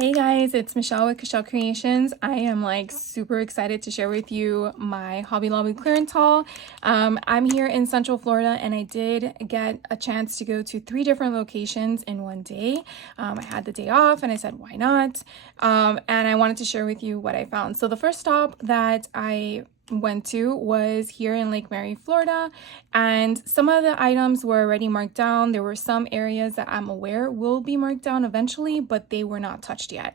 Hey guys, it's Michelle with Michelle Creations. I am like super excited to share with you my Hobby Lobby clearance haul. I'm here in Central Florida and I did get a chance to go to 3 different locations in one day. I had the day off and I said, why not? And I wanted to share with you what I found. So the first stop that I went to was here in Lake Mary, Florida, and some of the items were already marked down. There were some areas that I'm aware will be marked down eventually, but they were not touched yet.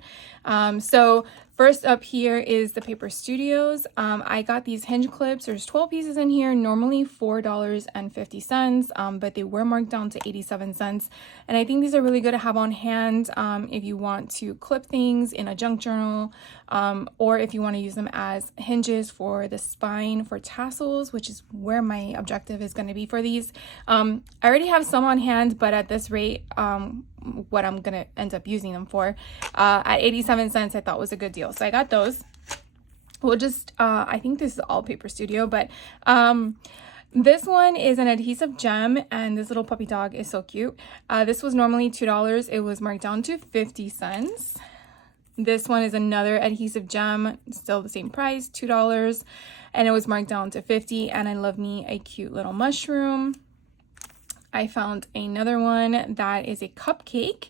So first up here is the Paper Studios. I got these hinge clips. There's 12 pieces in here, normally $4.50, but they were marked down to 87 cents. And I think these are really good to have on hand if you want to clip things in a junk journal, or if you want to use them as hinges for the spine for tassels, which is where my objective is going to be for these. I already have some on hand, but at this rate, what I'm gonna end up using them for at 87 cents I thought was a good deal, so I got those. We'll just I think this is all Paper Studio, but this one is an adhesive gem and this little puppy dog is so cute. This was normally $2. It was marked down to 50 cents. This one is another adhesive gem, still the same price, $2, and it was marked down to 50. And I love me a cute little mushroom. I found another one that is a cupcake.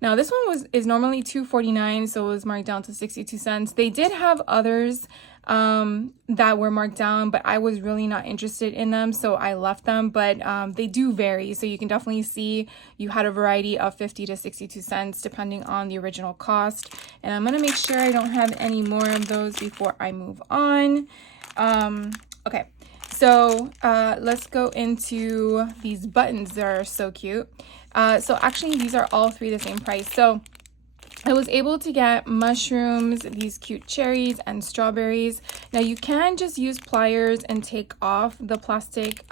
Now this one is normally $2.49, so it was marked down to 62 cents. They did have others that were marked down, but I was really not interested in them, so I left them. But they do vary, so you can definitely see you had a variety of 50 to 62 cents depending on the original cost. And I'm gonna make sure I don't have any more of those before I move on. Okay. So let's go into these buttons that are so cute. So actually these are all 3 the same price. So I was able to get mushrooms, these cute cherries, and strawberries. Now you can just use pliers and take off the plastic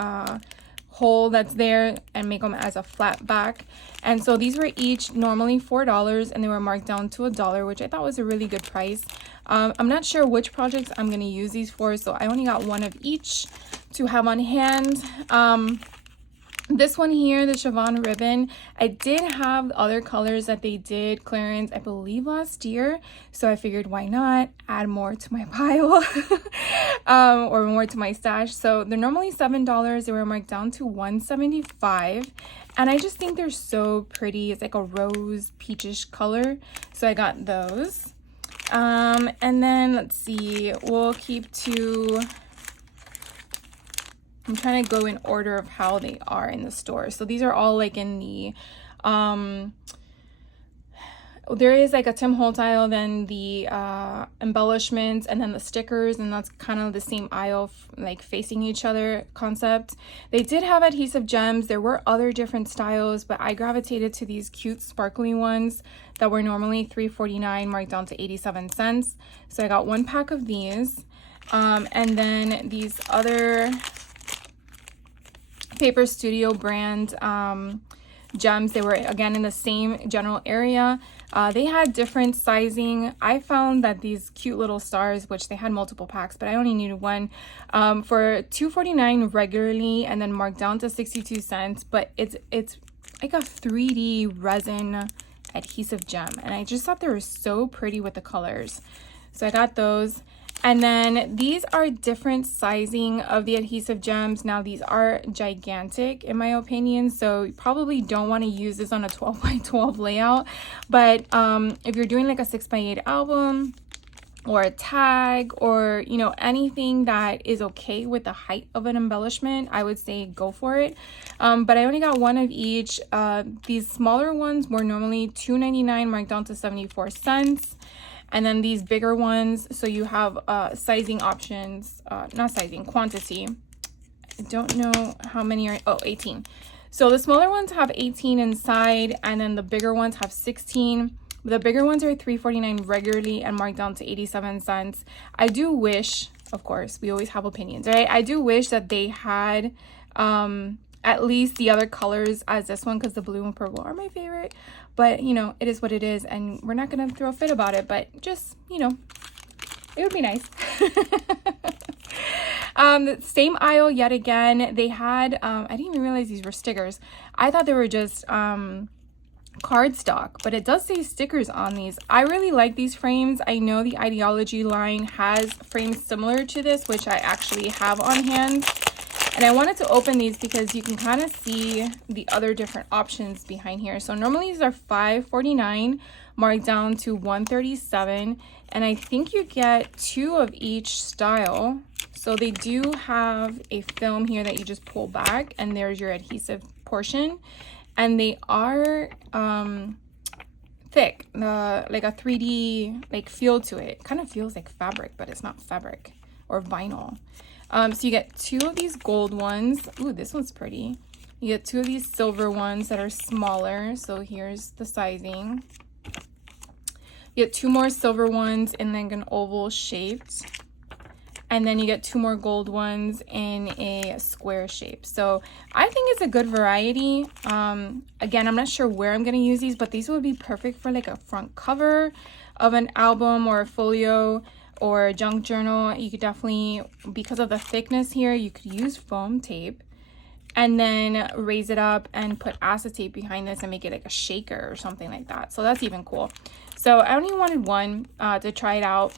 hole that's there and make them as a flat back. And so these were each normally $4 and they were marked down to $1, which I thought was a really good price. I'm not sure which projects I'm going to use these for, so I only got one of each to have on hand. This one here, the Siobhan ribbon, I did have other colors that they did clearance, I believe last year, so I figured why not add more to my pile or more to my stash. So they're normally $7. They were marked down to $1.75, and I just think they're so pretty. It's like a rose peachish color, so I got those. And then let's see, we'll keep to, I'm trying to go in order of how they are in the store. So these are all like in the, there is like a Tim Holtz aisle, then the embellishments, and then the stickers, and that's kind of the same aisle, like facing each other concept. They did have adhesive gems. There were other different styles, but I gravitated to these cute sparkly ones that were normally $3.49, marked down to 87 cents. So I got 1 pack of these. And then these other Paper Studio brand gems, they were again in the same general area. They had different sizing. I found that these cute little stars, which they had multiple packs, but I only needed one, for $2.49 regularly and then marked down to 62 cents. But it's like a 3D resin adhesive gem, and I just thought they were so pretty with the colors, so I got those. And then these are different sizing of the adhesive gems. Now these are gigantic in my opinion, so you probably don't want to use this on a 12 by 12 layout. But if you're doing like a 6 by 8 album or a tag, or you know, anything that is okay with the height of an embellishment, I would say go for it. But I only got 1 of each. These smaller ones were normally $2.99, marked down to 74 cents. And then these bigger ones, so you have sizing options, not sizing, quantity. I don't know how many are, 18. So the smaller ones have 18 inside, and then the bigger ones have 16. The bigger ones are $3.49 regularly and marked down to 87 cents. I do wish, of course, we always have opinions, right? I do wish that they had at least the other colors as this one, because the blue and purple are my favorite. But you know, it is what it is, and we're not gonna throw a fit about it, but just, you know, it would be nice. The same aisle yet again, they had I didn't even realize these were stickers. I thought they were just cardstock, but it does say stickers on these. I really like these frames. I know the Ideology line has frames similar to this, which I actually have on hand. And I wanted to open these because you can kind of see the other different options behind here. So normally these are $5.49, marked down to $137. And I think you get 2 of each style. So they do have a film here that you just pull back, and there's your adhesive portion. And they are thick, like a 3D like feel to it. Kind of feels like fabric, but it's not fabric or vinyl. So you get 2 of these gold ones. Ooh, this one's pretty. You get 2 of these silver ones that are smaller. So here's the sizing. You get 2 more silver ones in like an oval shaped. And then you get 2 more gold ones in a square shape. So I think it's a good variety. Again, I'm not sure where I'm going to use these, but these would be perfect for like a front cover of an album or a folio or a junk journal. You could definitely, because of the thickness here, you could use foam tape and then raise it up and put acetate behind this and make it like a shaker or something like that. So that's even cool. So I only wanted one to try it out,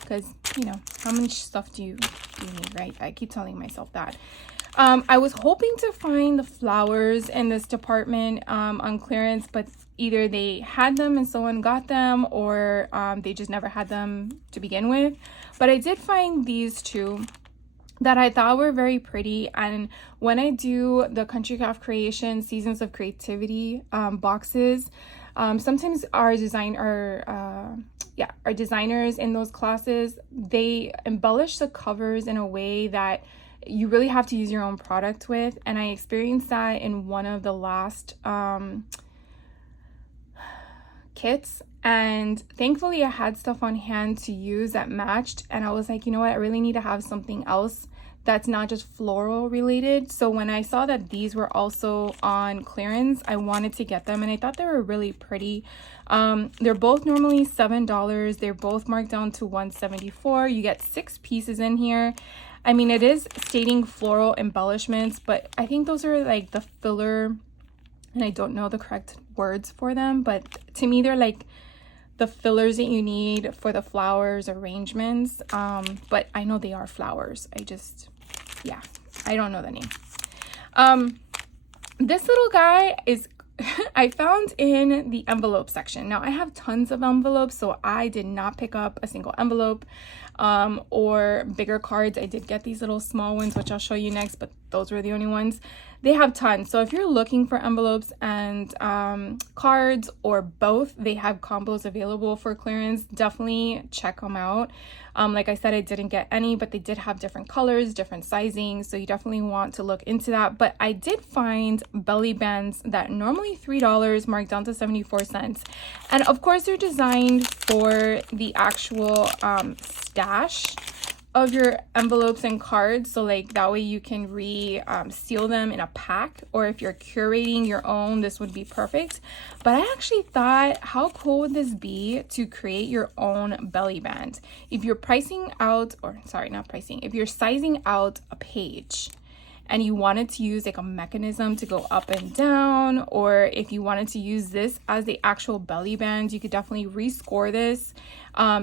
because, you know, how much stuff do you need, right? I keep telling myself that. I was hoping to find the flowers in this department on clearance, but either they had them and someone got them, or they just never had them to begin with. But I did find these 2 that I thought were very pretty. And when I do the Country Craft Creation Seasons of Creativity boxes, sometimes our designers in those classes, they embellish the covers in a way that you really have to use your own product with. And I experienced that in one of the last kits, and thankfully I had stuff on hand to use that matched, and I was like, you know what, I really need to have something else that's not just floral related. So when I saw that these were also on clearance, I wanted to get them, and I thought they were really pretty. They're both normally $7. They're both marked down to $174. You get 6 pieces in here. I mean, it is stating floral embellishments, but I think those are like the filler, and I don't know the correct words for them, but to me they're like the fillers that you need for the flowers arrangements. But I know they are flowers. I don't know the name. This little guy is I found in the envelope section. Now I have tons of envelopes, so I did not pick up a single envelope or bigger cards. I did get these little small ones, which I'll show you next, but those were the only ones. They have tons. So if you're looking for envelopes and cards or both, they have combos available for clearance. Definitely check them out. Like I said, I didn't get any, but they did have different colors, different sizings. So you definitely want to look into that. But I did find belly bands that normally $3 marked down to 74 cents. And of course, they're designed for the actual stash of your envelopes and cards, so like that way you can seal them in a pack, or if you're curating your own, this would be perfect. But I actually thought, how cool would this be to create your own belly band? If you're if you're sizing out a page and you wanted to use like a mechanism to go up and down, or if you wanted to use this as the actual belly band, you could definitely rescore this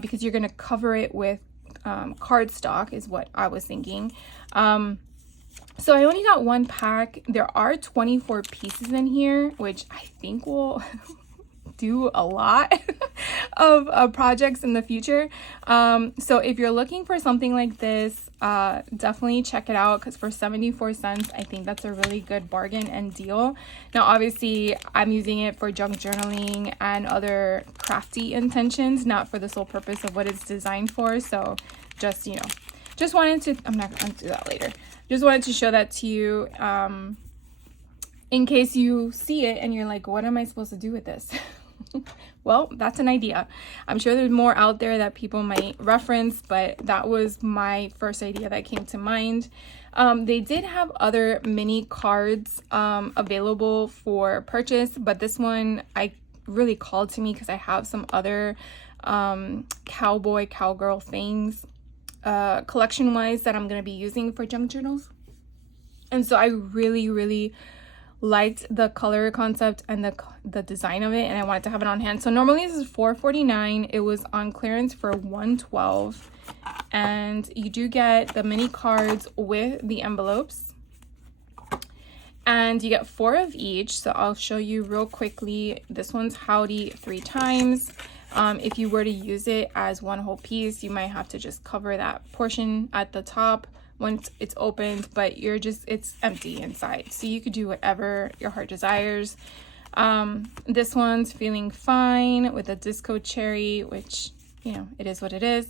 because you're going to cover it with cardstock is what I was thinking. So I only got 1 pack. There are 24 pieces in here, which I think will do a lot of projects in the future. So if you're looking for something like this, definitely check it out, because for 74 cents, I think that's a really good bargain and deal. Now, obviously, I'm using it for junk journaling and other crafty intentions, not for the sole purpose of what it's designed for. So just, you know, just wanted to, I'm not going to do that later. Just wanted to show that to you in case you see it and you're like, what am I supposed to do with this? Well, that's an idea. I'm sure there's more out there that people might reference, but that was my first idea that came to mind. They did have other mini cards available for purchase, but this one really called to me because I have some other cowboy, cowgirl things collection-wise that I'm going to be using for junk journals. And so I really liked the color concept and the design of it, and I wanted to have it on hand. So normally this is $4.49. It was on clearance for $112, and you do get the mini cards with the envelopes, and you get 4 of each. So I'll show you real quickly. This one's howdy 3 times. If you were to use it as one whole piece, you might have to just cover that portion at the top once it's opened, but it's empty inside, so you could do whatever your heart desires. This one's feeling fine with a disco cherry, which, you know, it is what it is.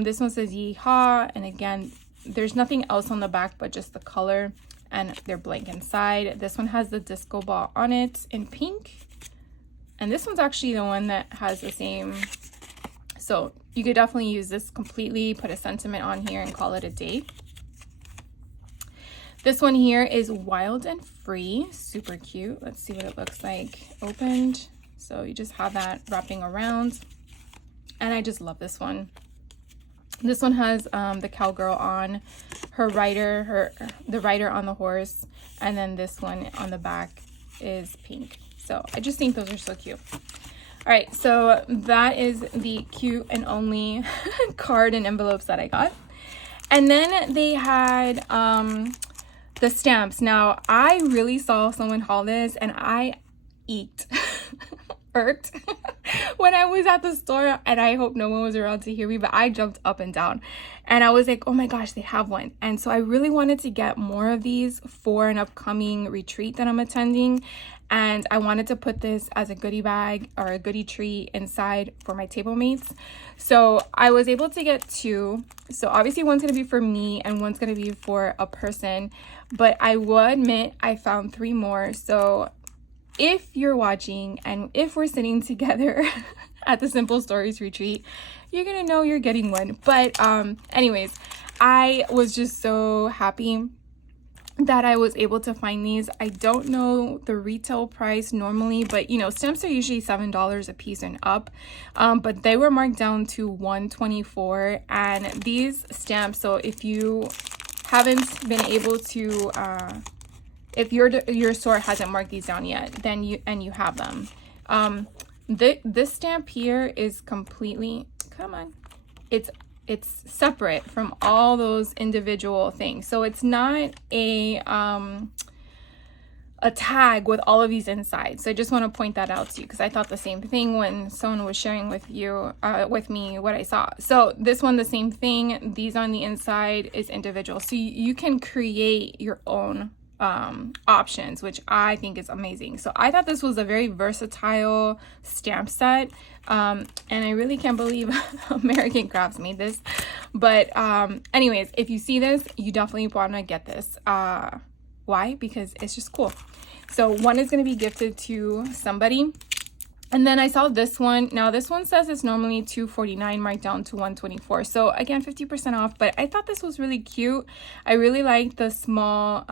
This one says yeehaw, and again, there's nothing else on the back but just the color, and they're blank inside. This one has the disco ball on it in pink, and this one's actually the one that has the same, so you could definitely use this completely, put a sentiment on here and call it a day. This one here is Wild and Free, super cute. Let's see what it looks like opened. So you just have that wrapping around, and I just love this one. This one has the cowgirl on her rider, the rider on the horse, and then this one on the back is pink. So I just think those are so cute. All right, so that is the cute and only card and envelopes that I got. And then they had the stamps. Now, I really saw someone haul this, and I irked when I was at the store, and I hope no one was around to hear me, but I jumped up and down, and I was like, oh my gosh, they have one. And so I really wanted to get more of these for an upcoming retreat that I'm attending, and I wanted to put this as a goodie bag or a goodie tree inside for my table mates. So I was able to get 2. So obviously one's gonna be for me and one's gonna be for a person, but I will admit I found 3 more. So if you're watching and if we're sitting together at the Simple Stories retreat, you're gonna know you're getting one. But anyways, I was just so happy that I was able to find these. I don't know the retail price normally, but you know, stamps are usually $7 a piece and up, but they were marked down to $124. And these stamps, so if you haven't been able to if your store hasn't marked these down yet, then you have them. This stamp here is completely, come on, it's separate from all those individual things. So it's not a tag with all of these inside. So I just want to point that out to you, because I thought the same thing when someone was sharing with me what I saw. So this one, the same thing. These on the inside is individual. So you can create your own options, which I think is amazing. So I thought this was a very versatile stamp set, and I really can't believe American Crafts made this. But anyways, if you see this, you definitely want to get this. Why? Because it's just cool. So one is going to be gifted to somebody. And then I saw this one. Now this one says it's normally $249, marked down to $124. So again, 50% off, but I thought this was really cute. I really liked the small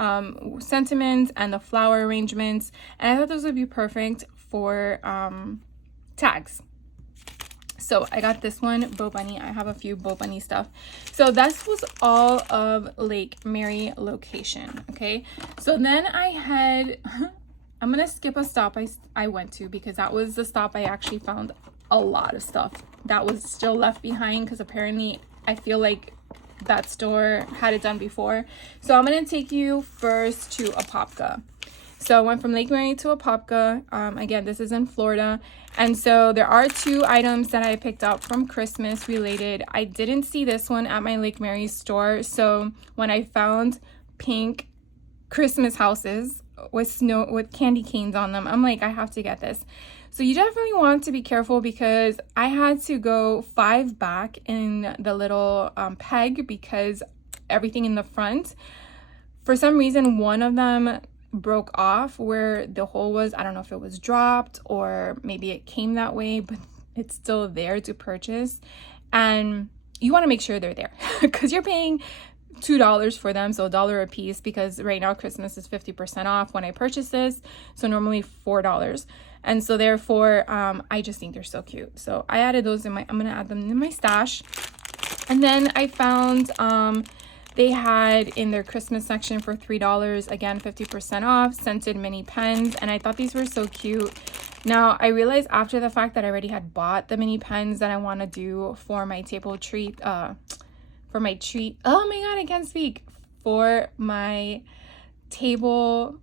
sentiments and the flower arrangements. And I thought those would be perfect for tags. So I got this one, Bo Bunny. I have a few Bo Bunny stuff. So this was all of Lake Mary location, okay? So then I had... I'm gonna skip a stop I went to, because that was the stop I actually found a lot of stuff that was still left behind, because apparently I feel like that store had it done before. So I'm gonna take you first to Apopka. So I went from Lake Mary to Apopka. Again, this is in Florida. And so there are 2 items that I picked up from Christmas related. I didn't see this one at my Lake Mary store. So when I found pink Christmas houses with candy canes on them, I'm like, I have to get this. So you definitely want to be careful, because I had to go 5 back in the little peg, because everything in the front, for some reason, one of them broke off where the hole was. I don't know if it was dropped or maybe it came that way, but it's still there to purchase. And you want to make sure they're there, because you're paying $2 for them, so $1 a piece, because right now Christmas is 50% off when I purchase this, so normally $4. And so therefore I just think they're so cute. So I added those in I'm gonna add them in my stash. And then I found They had in their Christmas section for $3, again 50% off, scented mini pens, and I thought these were so cute. Now I realized after the fact that I already had bought the mini pens that I want to do for my table treat, oh my god, I can't speak, for my table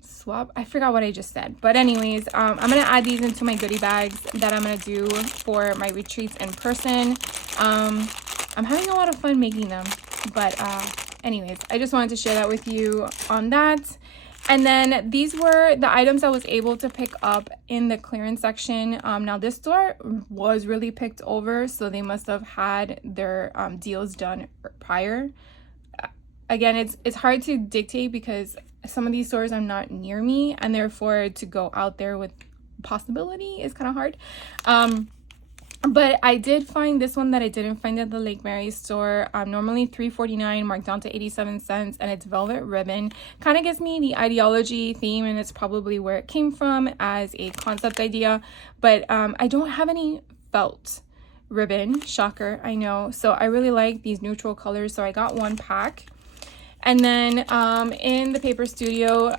swap. I forgot what I just said, but anyways, I'm gonna add these into my goodie bags that I'm gonna do for my retreats in person. I'm having a lot of fun making them, but anyways, I just wanted to share that with you on that. And then these were the items I was able to pick up in the clearance section. Now this store was really picked over, so they must have had their deals done prior. Again, it's hard to dictate because some of these stores are not near me, and therefore to go out there with possibility is kind of hard. But I did find this one that I didn't find at the Lake Mary store. Normally $3.49, marked down to 87 cents, and it's velvet ribbon. Kind of gives me the ideology theme, and it's probably where it came from as a concept idea. But I don't have any felt ribbon, shocker, I know. So I really like these neutral colors, so I got one pack. And then in the paper studio,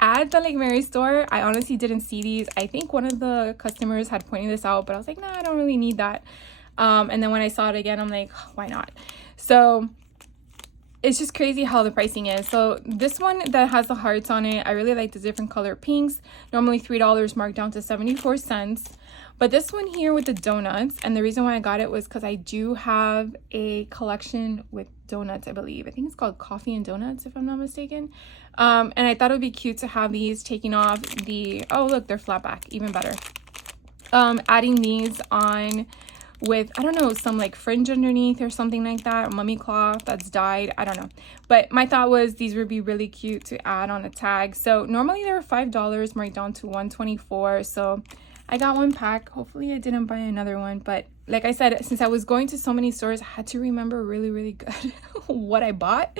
at the Lake Mary store, I honestly didn't see these. I think one of the customers had pointed this out, but I was like, nah, I don't really need that. And then when I saw it again, I'm like, why not? So it's just crazy how the pricing is. So this one that has the hearts on it, I really like the different color pinks. Normally $3, marked down to 74 cents. But this one here with the donuts, and the reason why I got it was because I do have a collection with donuts, I believe. I think it's called Coffee and Donuts, if I'm not mistaken. And I thought it would be cute to have these taking off the, oh look, they're flat back, even better. Adding these on with, I don't know, some like fringe underneath or something like that, or mummy cloth that's dyed, I don't know. But my thought was these would be really cute to add on a tag. So normally they were $5, marked down to $1.24. So I got one pack. Hopefully I didn't buy another one, but like I said, since I was going to so many stores, I had to remember really good what I bought.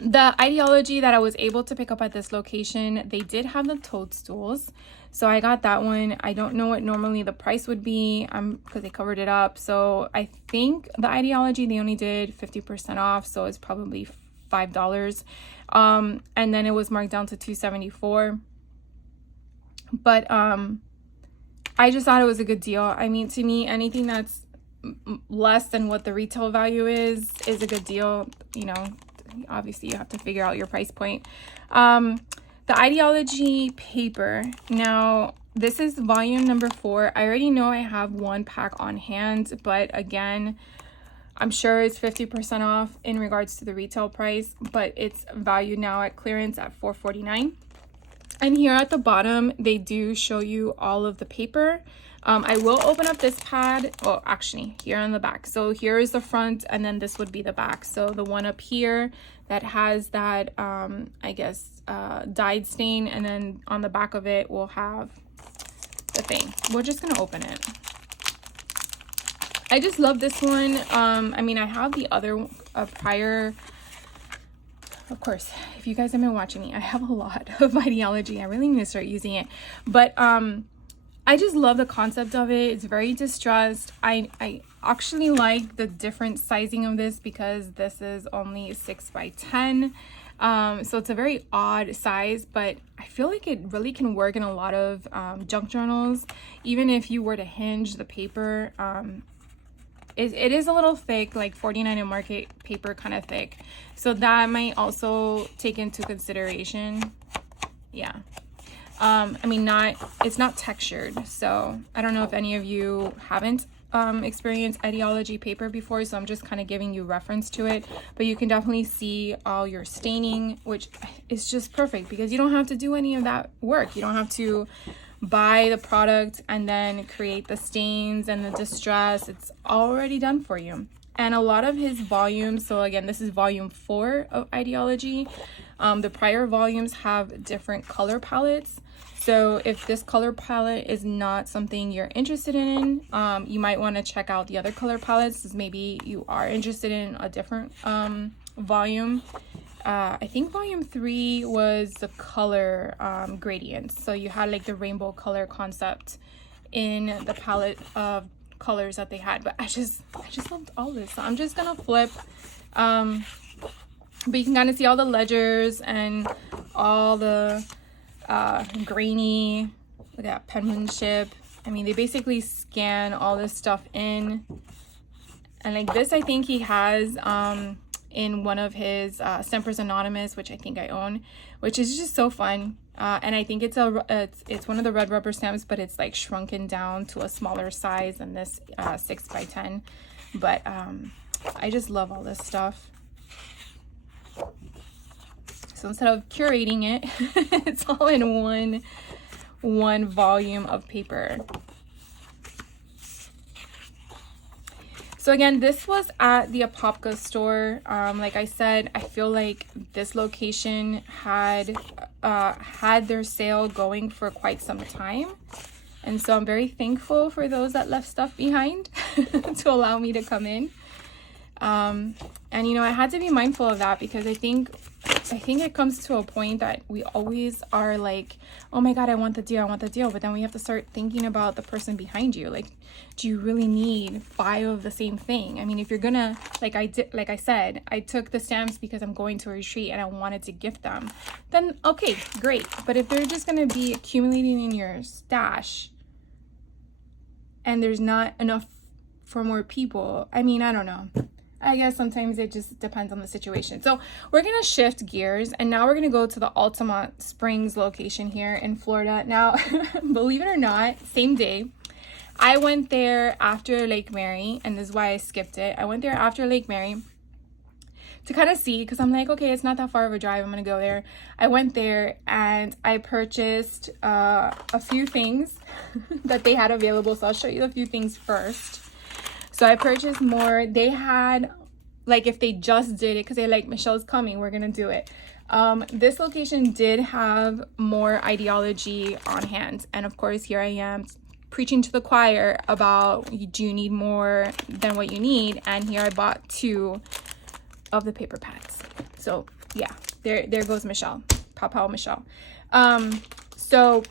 The ideology that I was able to pick up at this location, they did have the toadstools, so I got that one. I don't know what normally the price would be because they covered it up. So I think the ideology, they only did 50% off, so it's probably $5. And then it was marked down to $2.74. But I just thought it was a good deal. I mean, to me, anything that's less than what the retail value is a good deal. You know, obviously you have to figure out your price point. The ideology paper, now this is volume number 4. I already know I have one pack on hand, but again, I'm sure it's 50% off in regards to the retail price, but it's valued now at clearance at $4.49. And here at the bottom, they do show you all of the paper. I will open up this pad. Oh, actually, here on the back. So here is the front, and then this would be the back. So the one up here that has that, I guess, dyed stain, and then on the back of it, we'll have the thing. We're just gonna open it. I just love this one. I mean, I have the other prior. Of course, if you guys have been watching me, I have a lot of ideology. I really need to start using it. But I just love the concept of it. It's very distressed. I actually like the different sizing of this because this is only 6 by 10. So it's a very odd size, but I feel like it really can work in a lot of junk journals. Even if you were to hinge the paper, it is a little thick, like 49 and market paper kind of thick. So that might also take into consideration. Yeah. I mean, it's not textured. So I don't know if any of you haven't experienced ideology paper before, so I'm just kind of giving you reference to it. But you can definitely see all your staining, which is just perfect because you don't have to do any of that work. You don't have to buy the product and then create the stains and the distress. It's already done for you. And a lot of his volumes, so again, this is volume 4 of ideology. The prior volumes have different color palettes. So if this color palette is not something you're interested in, you might want to check out the other color palettes, because maybe you are interested in a different volume. I think volume 3 was the color gradients. So you had like the rainbow color concept in the palette of colors that they had, but I just loved all this. So I'm just gonna flip. But you can kind of see all the ledgers and all the grainy, look at that penmanship. I mean, they basically scan all this stuff in. And like this, I think he has in one of his Semper's Anonymous, which I think I own, which is just so fun. And I think it's one of the red rubber stamps, but it's like shrunken down to a smaller size than this 6x10. But I just love all this stuff. So instead of curating it, it's all in one volume of paper. So again, this was at the Apopka store. Like I said, I feel like this location had their sale going for quite some time. And so I'm very thankful for those that left stuff behind to allow me to come in. And you know, I had to be mindful of that because I think it comes to a point that we always are like, oh my God, I want the deal. But then we have to start thinking about the person behind you. Like, do you really need 5 of the same thing? I mean, if you're gonna, like I said, I took the stamps because I'm going to a retreat and I wanted to gift them, then okay, great. But if they're just gonna be accumulating in your stash and there's not enough for more people, I mean, I don't know. I guess sometimes it just depends on the situation. So we're going to shift gears and now we're going to go to the Altamonte Springs location here in Florida. Now, believe it or not, same day, I went there after Lake Mary, and this is why I skipped it. I went there after Lake Mary to kind of see, because I'm like, okay, it's not that far of a drive. I'm going to go there. I went there and I purchased a few things that they had available. So I'll show you a few things first. So I purchased more. They had, like, if they just did it, because they're like, Michelle's coming, we're going to do it. This location did have more ideology on hand. And of course, here I am preaching to the choir about, do you need more than what you need? And here I bought 2 of the paper pads. So yeah, there goes Michelle, Papa Michelle. So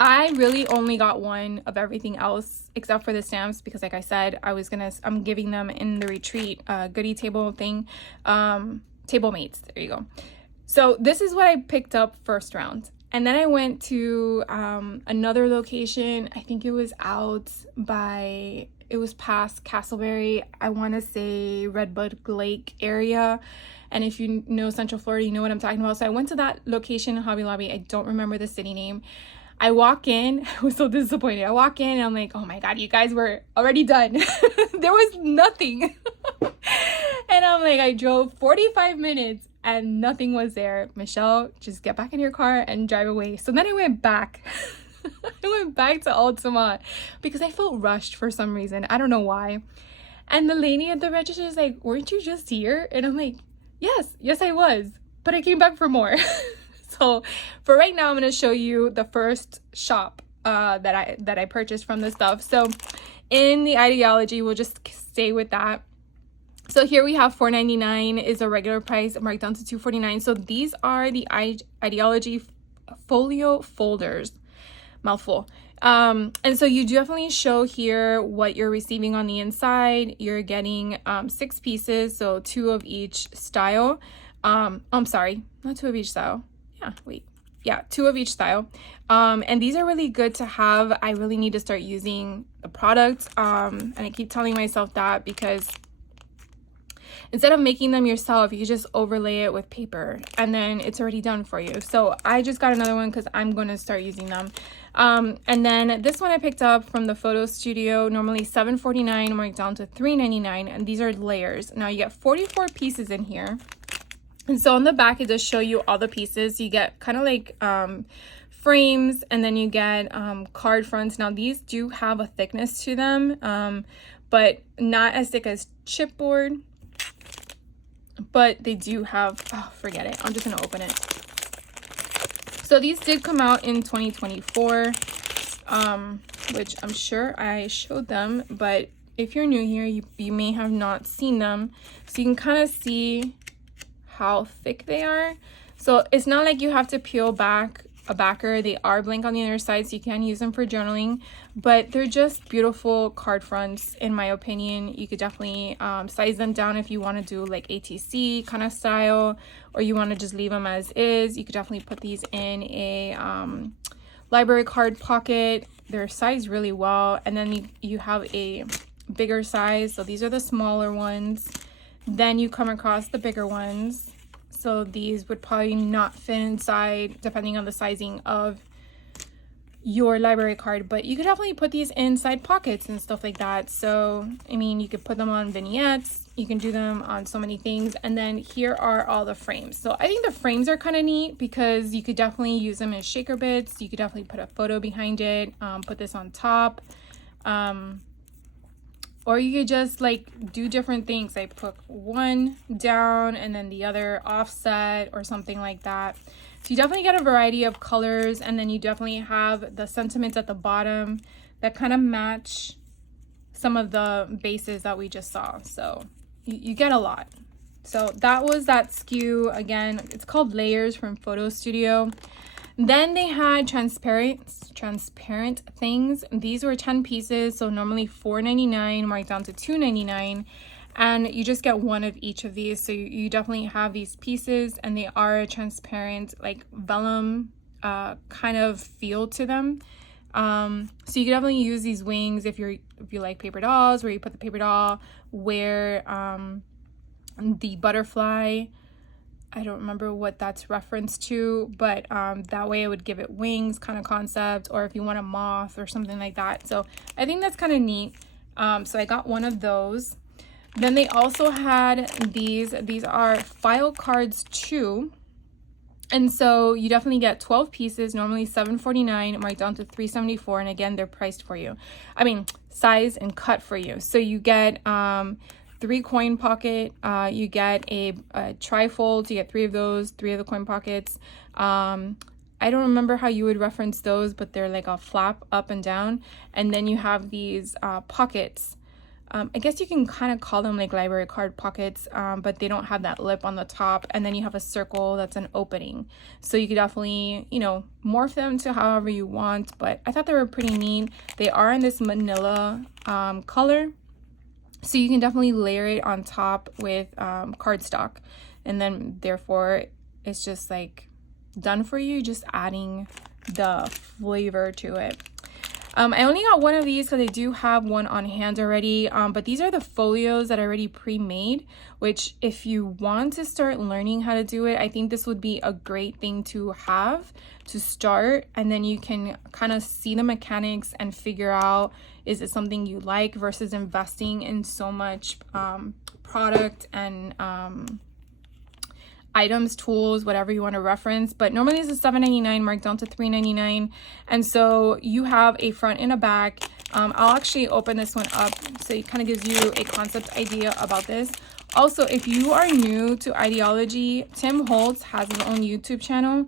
I really only got 1 of everything else except for the stamps because, like I said, I'm giving them in the retreat goodie table thing, table mates. There you go. So this is what I picked up first round, and then I went to another location. I think it was it was past Castleberry. I want to say Redbud Lake area. And if you know Central Florida, you know what I'm talking about. So I went to that location in Hobby Lobby. I don't remember the city name. I walk in, I was so disappointed. I walk in and I'm like, oh my God, you guys were already done. There was nothing. And I'm like, I drove 45 minutes and nothing was there. Michelle, just get back in your car and drive away. So then I went back. I went back to Altamonte because I felt rushed for some reason. I don't know why. And the lady at the register is like, weren't you just here? And I'm like, yes, I was. But I came back for more. So for right now, I'm going to show you the first shop that I purchased from this stuff. So in the ideology, we'll just stay with that. So here we have $4.99 is a regular price, marked down to $2.49. So these are the ideology folio folders. Mouthful. And so you definitely show here what you're receiving on the inside. You're getting 6 pieces, so 2 of each style. I'm sorry, not 2 of each style. Yeah, 2 of each style. And these are really good to have. I really need to start using the product. And I keep telling myself that because instead of making them yourself, you just overlay it with paper and then it's already done for you. So I just got another one because I'm going to start using them. And then this one I picked up from the photo studio, normally $7.49, marked down to $3.99. And these are layers. Now you get 44 pieces in here. And so on the back, it does show you all the pieces. You get kind of like frames, and then you get card fronts. Now these do have a thickness to them, but not as thick as chipboard. But they do have, oh, forget it. I'm just going to open it. So these did come out in 2024, which I'm sure I showed them. But if you're new here, you may have not seen them. So you can kind of see how thick they are. So it's not like you have to peel back a backer. They are blank on the other side, so you can use them for journaling, but they're just beautiful card fronts in my opinion. You could definitely size them down if you want to do like ATC kind of style, or you want to just leave them as is. You could definitely put these in a library card pocket. They're sized really well, and then you have a bigger size, so these are the smaller ones. Then you come across the bigger ones, so these would probably not fit inside depending on the sizing of your library card, but you could definitely put these inside pockets and stuff like that. So I mean, you could put them on vignettes, you can do them on so many things. And then here are all the frames. So I think the frames are kind of neat because you could definitely use them as shaker bits. You could definitely put a photo behind it, put this on top, or you could just like do different things, like put one down and then the other offset or something like that. So you definitely get a variety of colors, and then you definitely have the sentiments at the bottom that kind of match some of the bases that we just saw. So you get a lot. So that was that SKU. Again, it's called Layers from Photo Studio. Then they had transparent things. These were 10 pieces, so normally $4.99, marked down to $2.99. And you just get one of each of these. So you definitely have these pieces, and they are transparent, like vellum kind of feel to them. So you can definitely use these wings if you like paper dolls, where you put the paper doll where the butterfly, I don't remember what that's referenced to, but that way it would give it wings kind of concept, or if you want a moth or something like that. So I think that's kind of neat. So I got one of those. Then they also had these are file cards too. And so you definitely get 12 pieces, normally $7.49, marked down to $3.74. And again, they're priced for you. I mean, size and cut for you. So you get 3 coin pocket, you get a trifold, you get 3 of those, 3 of the coin pockets. I don't remember how you would reference those, but they're like a flap up and down. And then you have these pockets. I guess you can kind of call them like library card pockets, but they don't have that lip on the top. And then you have a circle that's an opening. So you could definitely, you know, morph them to however you want. But I thought they were pretty neat. They are in this manila color. So you can definitely layer it on top with cardstock. And then therefore it's just like done for you, just adding the flavor to it. I only got one of these because I do have one on hand already, but these are the folios that are already pre-made, which if you want to start learning how to do it, I think this would be a great thing to have to start, and then you can kind of see the mechanics and figure out, is it something you like versus investing in so much product and items, tools, whatever you want to reference. But normally this is $7.99, marked down to $3.99. And so you have a front and a back. I'll actually open this one up so it kind of gives you a concept idea about this. Also, if you are new to ideology, Tim Holtz has his own YouTube channel,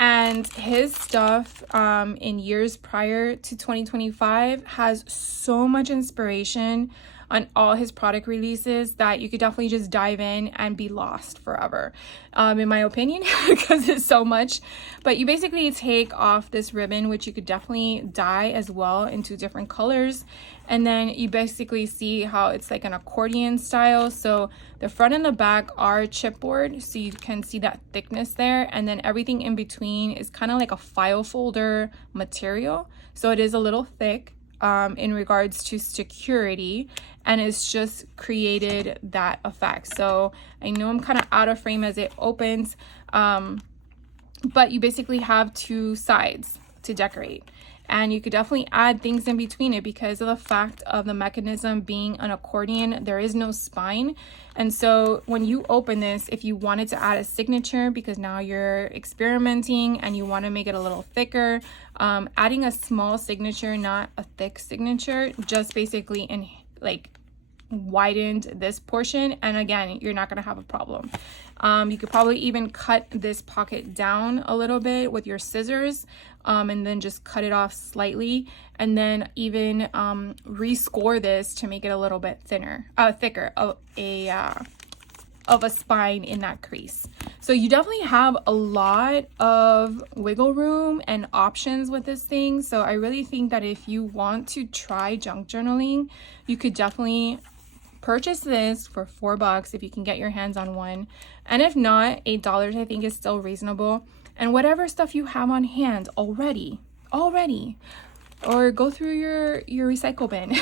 and his stuff in years prior to 2025 has so much inspiration on all his product releases that you could definitely just dive in and be lost forever, in my opinion, because it's so much. But you basically take off this ribbon, which you could definitely dye as well into different colors, and then you basically see how it's like an accordion style. So the front and the back are chipboard, so you can see that thickness there, and then everything in between is kind of like a file folder material, so it is a little thick in regards to security, and it's just created that effect. So I know I'm kind of out of frame as it opens, but you basically have 2 sides to decorate, and you could definitely add things in between it because of the fact of the mechanism being an accordion. There is no spine, and so when you open this, if you wanted to add a signature, because now you're experimenting and you want to make it a little thicker, adding a small signature, not a thick signature, just basically in like widened this portion, and again, you're not going to have a problem. You could probably even cut this pocket down a little bit with your scissors, and then just cut it off slightly, and then even rescore this to make it a little bit thicker, of a spine in that crease. So you definitely have a lot of wiggle room and options with this thing. So I really think that if you want to try junk journaling, you could definitely purchase this for $4 if you can get your hands on one. And if not, $8 I think is still reasonable. And whatever stuff you have on hand already, or go through your recycle bin.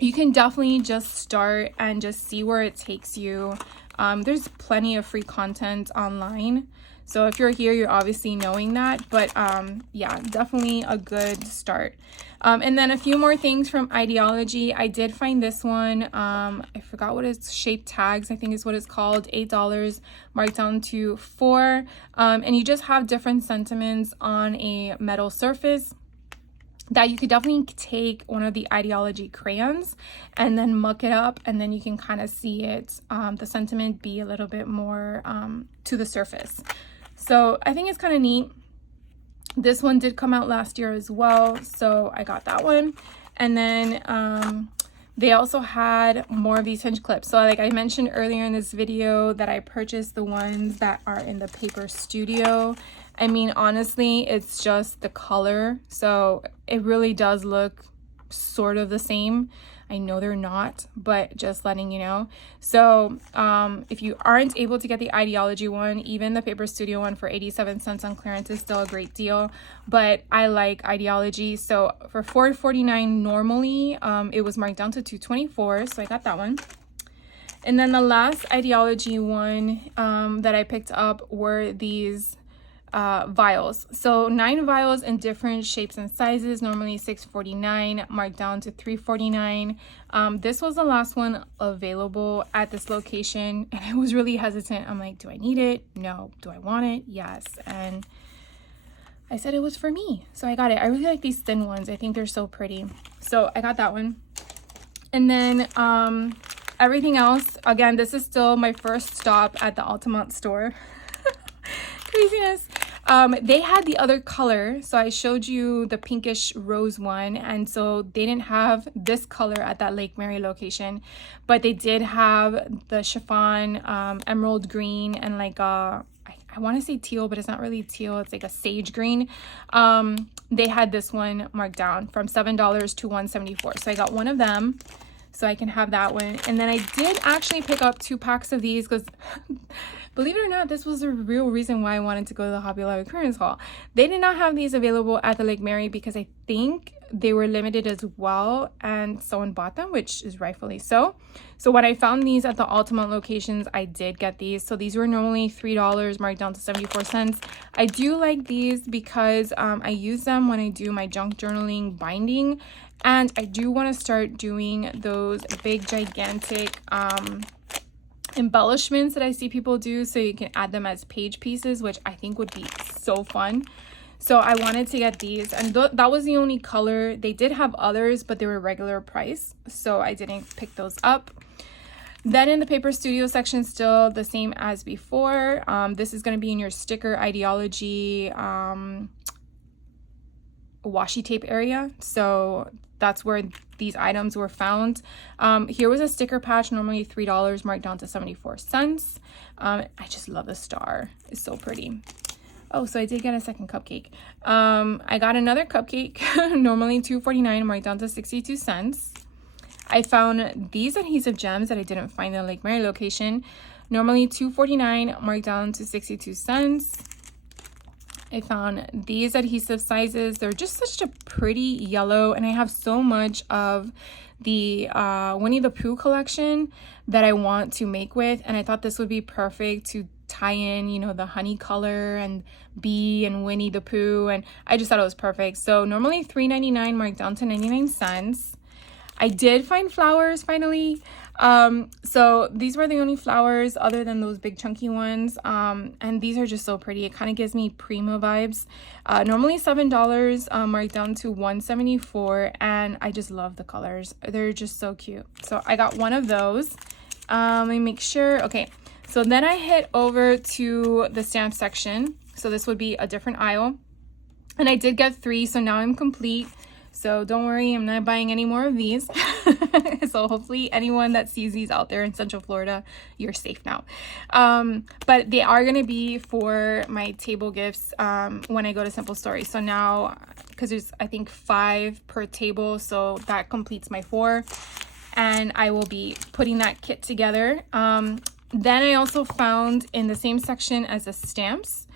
You can definitely just start and just see where it takes you. There's plenty of free content online. So if you're here, you're obviously knowing that, but yeah, definitely a good start. And then a few more things from Ideology. I did find this one. I forgot what it's, shape tags, I think is what it's called. $8, marked down to $4. And you just have different sentiments on a metal surface that you could definitely take one of the Ideology crayons and then muck it up, and then you can kind of see it, the sentiment be a little bit more to the surface. So I think it's kind of neat. This one did come out last year as well, so I got that one. And then they also had more of these hinge clips. So like I mentioned earlier in this video that I purchased the ones that are in the Paper Studio. I mean, honestly, it's just the color. So it really does look sort of the same. I know they're not, but just letting you know. So if you aren't able to get the Ideology one, even the Paper Studio one for 87 cents on clearance is still a great deal. But I like Ideology. So for $4.49 normally, it was marked down to $2.24. So I got that one. And then the last Ideology one that I picked up were these vials. So 9 vials in different shapes and sizes, normally $6.49, marked down to $3.49. This was the last one available at this location, and I was really hesitant. I'm like, do I need it? No. Do I want it? Yes. And I said it was for me, so I got it. I really like these thin ones. I think they're so pretty. So I got that one. And then everything else, again, this is still my first stop at the Altamonte store. Craziness. They had the other color, so I showed you the pinkish rose one, and so they didn't have this color at that Lake Mary location, but they did have the chiffon emerald green and like I want to say teal, but it's not really teal, it's like a sage green. They had this one marked down from $7 to $1.74, so I got one of them so I can have that one. And then I did actually pick up 2 packs of these because believe it or not, this was the real reason why I wanted to go to the Hobby Lobby clearance haul. They did not have these available at the Lake Mary because I think they were limited as well, and someone bought them, which is rightfully so. So when I found these at the Altamont locations, I did get these. So these were normally $3, marked down to 74 cents. I do like these because I use them when I do my junk journaling binding, and I do want to start doing those big gigantic embellishments that I see people do, so you can add them as page pieces, which I think would be so fun. So I wanted to get these, and that was the only color. They did have others, but they were regular price, so I didn't pick those up. Then in the Paper Studio section, still the same as before. This is going to be in your sticker Ideology washi tape area, so that's where these items were found. Here was a sticker patch, normally $3, marked down to 74 cents. I just love the star, it's so pretty. Oh, so I did get a second cupcake. I got another cupcake, normally $2.49, marked down to 62 cents. I found these adhesive gems that I didn't find in the Lake Mary location, normally $2.49, marked down to 62 cents. I found these adhesive sizes. They're just such a pretty yellow, and I have so much of the Winnie the Pooh collection that I want to make with, and I thought this would be perfect to tie in, you know, the honey color and bee and Winnie the Pooh, and I just thought it was perfect. So normally $3.99, marked down to 99 cents. I did find flowers finally. So these were the only flowers other than those big chunky ones. And these are just so pretty. It kind of gives me Prima vibes. Normally $7, marked down to $1.74, and I just love the colors. They're just so cute. So I got one of those. Let me make sure. Okay. So then I hit over to the stamp section. So this would be a different aisle. And I did get 3, so now I'm complete. So don't worry, I'm not buying any more of these. So hopefully anyone that sees these out there in Central Florida, you're safe now. But they are going to be for my table gifts when I go to Simple Story. So now, because there's I think 5 per table, so that completes my 4. And I will be putting that kit together. Then I also found in the same section as the stamps,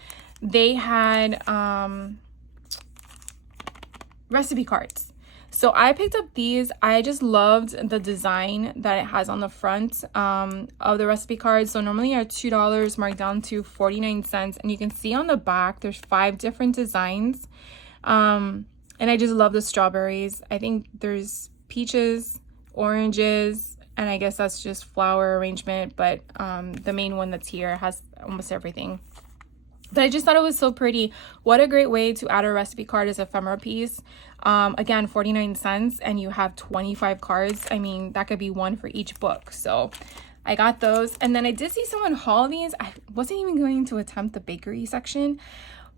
they had recipe cards. So I picked up these. I just loved the design that it has on the front of the recipe cards. So normally are $2, marked down to 49 cents. And you can see on the back, there's 5 different designs. And I just love the strawberries. I think there's peaches, oranges, and I guess that's just flower arrangement. But the main one that's here has almost everything. But I just thought it was so pretty. What a great way to add a recipe card as ephemera piece. Again, 49 cents, and you have 25 cards. I mean, that could be one for each book. So I got those. And then I did see someone haul these. I wasn't even going to attempt the bakery section,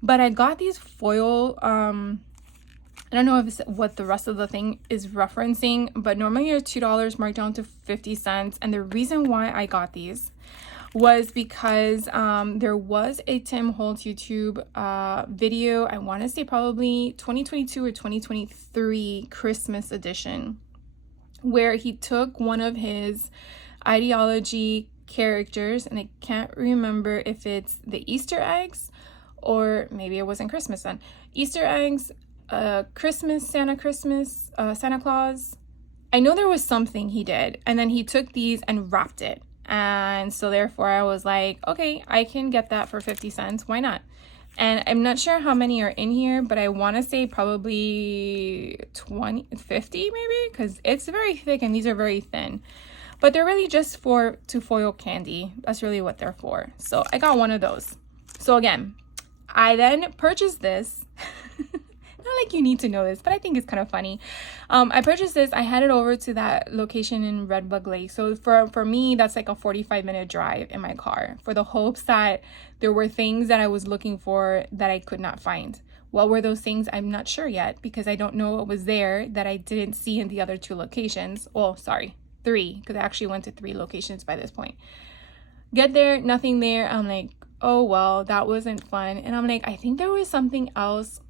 but I got these foil, I don't know if it's what the rest of the thing is referencing, but normally they're $2, marked down to 50 cents. And the reason why I got these was because there was a Tim Holtz YouTube video, I want to say probably 2022 or 2023 Christmas edition, where he took one of his ideology characters, and I can't remember if it's the Easter eggs or maybe it wasn't Christmas then. Easter eggs, Christmas, Santa Claus. I know there was something he did, and then he took these and wrapped it. And so therefore I was like, okay, I can get that for 50 cents. Why not? And I'm not sure how many are in here, but I want to say probably 50 maybe, because it's very thick and these are very thin. But they're really just to foil candy. That's really what they're for. So I got one of those. So again, I then purchased this. Not like you need to know this, but I think it's kind of funny. I purchased this. I headed over to that location in Redbug Lake. So for me, that's like a 45-minute drive in my car, for the hopes that there were things that I was looking for that I could not find. What were those things? I'm not sure yet, because I don't know what was there that I didn't see in the other 2 locations. Well, sorry, 3, because I actually went to 3 locations by this point. Get there, nothing there. I'm like, oh, well, that wasn't fun. And I'm like, I think there was something else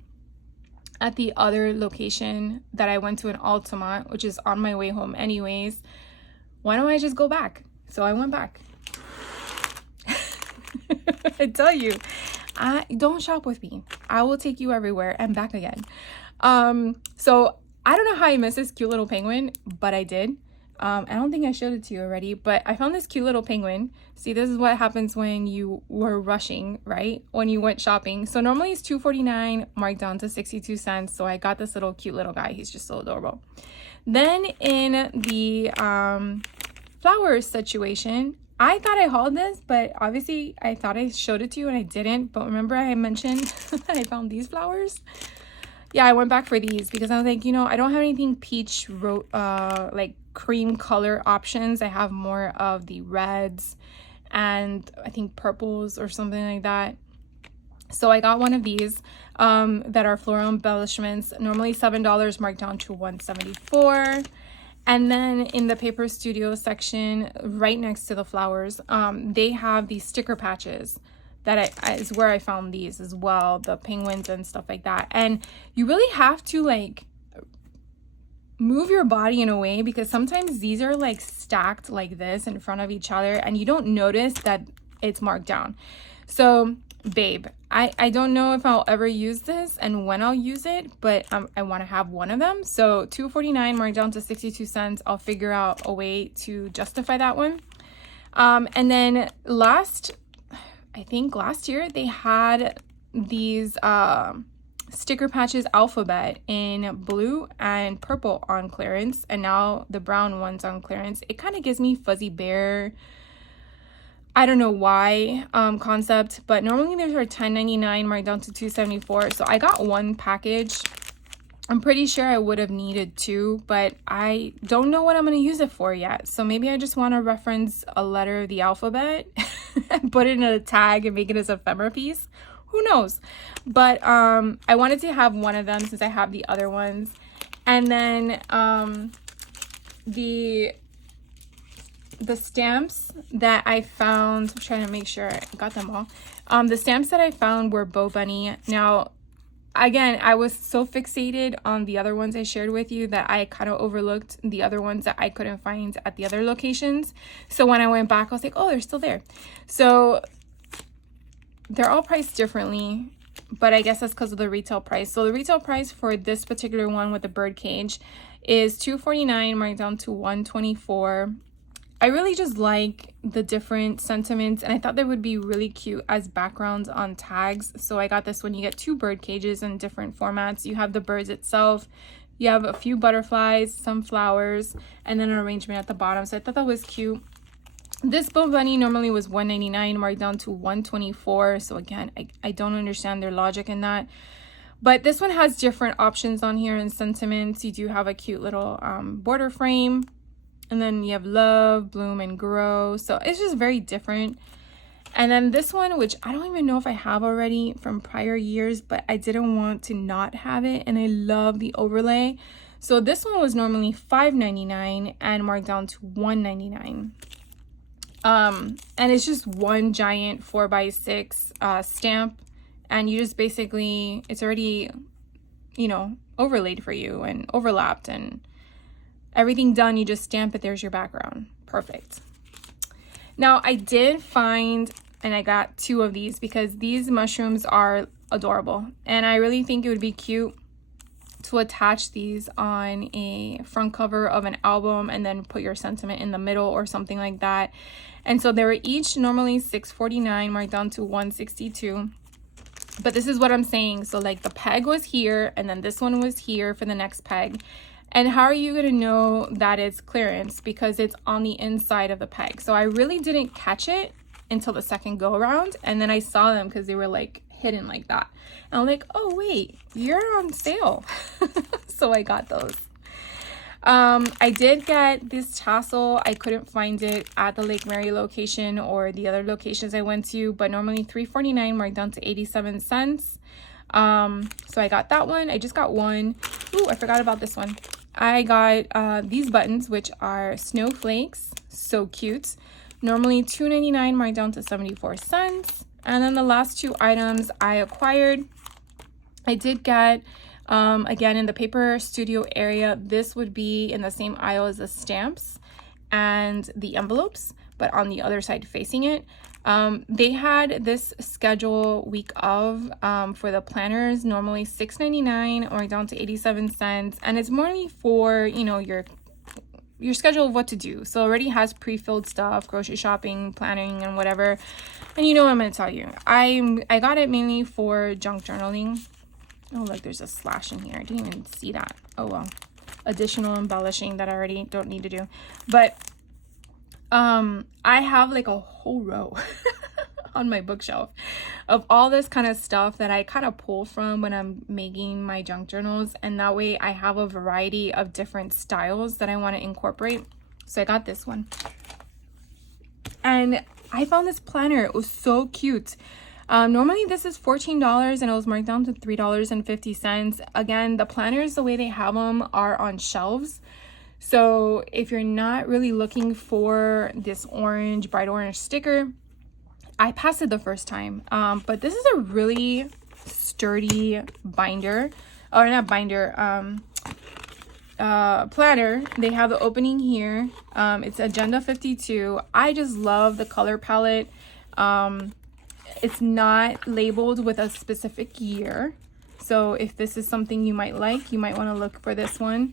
at the other location that I went to in Altamonte, which is on my way home anyways. Why don't I just go back? So I went back. I tell you, don't shop with me. I will take you everywhere and back again. So I don't know how I missed this cute little penguin, but I did. I don't think I showed it to you already, but I found this cute little penguin. See, this is what happens when you were rushing, right? When you went shopping. So normally it's $2.49, marked down to 62 cents. So I got this little cute little guy. He's just so adorable. Then in the flowers situation, I thought I hauled this, but obviously I thought I showed it to you and I didn't. But remember I mentioned that I found these flowers? Yeah, I went back for these because I was like, I don't have anything peach, like cream color options. I have more of the reds and I think purples or something like that. So I got one of these that are floral embellishments, normally $7, marked down to $1.74. And then in the Paper Studio section, right next to the flowers, they have these sticker patches. That is where I found these as well, the penguins and stuff like that. And you really have to like move your body in a way, because sometimes these are like stacked like this in front of each other and you don't notice that it's marked down. So babe, I don't know if I'll ever use this and when I'll use it, but I want to have one of them. So $2.49 marked down to 62 cents. I'll figure out a way to justify that one. And then I think last year they had these sticker patches alphabet in blue and purple on clearance, and now the brown one's on clearance. It kind of gives me Fuzzy Bear, I don't know why, concept, but normally these are $10.99 marked down to $2.74. So I got one package. I'm pretty sure I would have needed 2, but I don't know what I'm going to use it for yet. So maybe I just want to reference a letter of the alphabet and put it in a tag and make it as a ephemera piece. Who knows? But I wanted to have one of them since I have the other ones. And then the stamps that I found, I'm trying to make sure I got them all. The stamps that I found were Bow Bunny. Now, again, I was so fixated on the other ones I shared with you that I kind of overlooked the other ones that I couldn't find at the other locations. So when I went back, I was like, oh, they're still there. So they're all priced differently, but I guess that's because of the retail price. So the retail price for this particular one with the bird cage is $249, marked down to $124. I really just like the different sentiments, and I thought they would be really cute as backgrounds on tags. So I got this one. You get 2 bird cages in different formats. You have the birds itself, you have a few butterflies, some flowers, and then an arrangement at the bottom. So I thought that was cute. This Bow Bunny normally was $199, marked down to $124. So again, I don't understand their logic in that. But this one has different options on here and sentiments. You do have a cute little border frame. And then you have love, bloom, and grow. So it's just very different. And then this one, which I don't even know if I have already from prior years, but I didn't want to not have it. And I love the overlay. So this one was normally $5.99 and marked down to $1.99. And it's just one giant 4x6 stamp. And you just basically, it's already, you know, overlaid for you and overlapped and everything done. You just stamp it, there's your background. Perfect. Now I did find, and I got 2 of these because these mushrooms are adorable, and I really think it would be cute to attach these on a front cover of an album and then put your sentiment in the middle or something like that. And so they were each normally $6.49, marked down to $162. But this is what I'm saying. So like the peg was here, and then this one was here for the next peg. And how are you going to know that it's clearance? Because it's on the inside of the peg. So I really didn't catch it until the second go around. And then I saw them because they were like hidden like that. And I'm like, oh wait, you're on sale. So I got those. I did get this tassel. I couldn't find it at the Lake Mary location or the other locations I went to, but normally $3.49, marked down to 87 cents. So I got that one. I just got one. Ooh, I forgot about this one. I got these buttons, which are snowflakes. So cute. Normally $2.99, marked down to 74 cents. And then the last 2 items I acquired, I did get, again, in the paper studio area. This would be in the same aisle as the stamps and the envelopes, but on the other side facing it. They had this schedule week of for the planners, normally $6.99 or down to 87 cents, and it's mainly for, you know, your schedule of what to do. So it already has pre-filled stuff, grocery shopping, planning, and whatever. And you know what I'm going to tell you, I got it mainly for junk journaling. Oh, look, there's a slash in here. I didn't even see that. Oh well, additional embellishing that I already don't need to do. But I have like a whole row on my bookshelf of all this kind of stuff that I kind of pull from when I'm making my junk journals, and that way I have a variety of different styles that I want to incorporate. So I got this one, and I found this planner. It was so cute. Normally this is $14 and it was marked down to $3.50. Again, the planners, the way they have them, are on shelves. So if you're not really looking for this orange, bright orange sticker, I passed it the first time. But this is a really sturdy binder, or not binder, planner. They have the opening here. It's Agenda 52. I just love the color palette. It's not labeled with a specific year. So if this is something you might like, you might want to look for this one.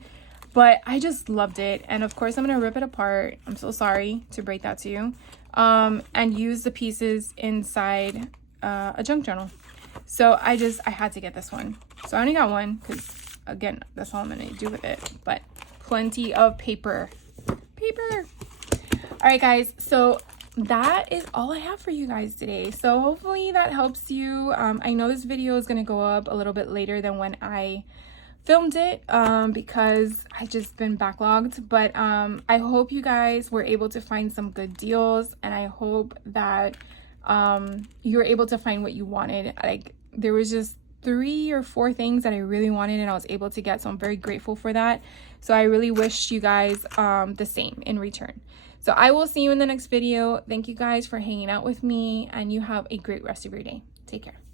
But I just loved it. And of course, I'm going to rip it apart. I'm so sorry to break that to you. And use the pieces inside a junk journal. So I had to get this one. So I only got one because, again, that's all I'm going to do with it. But plenty of paper. All right, guys. So that is all I have for you guys today. So hopefully that helps you. I know this video is going to go up a little bit later than when I filmed it because I've just been backlogged, but I hope you guys were able to find some good deals, and I hope that you were able to find what you wanted. Like, there was just 3 or 4 things that I really wanted and I was able to get, so I'm very grateful for that. So I really wish you guys the same in return. So I will see you in the next video. Thank you guys for hanging out with me, and you have a great rest of your day. Take care.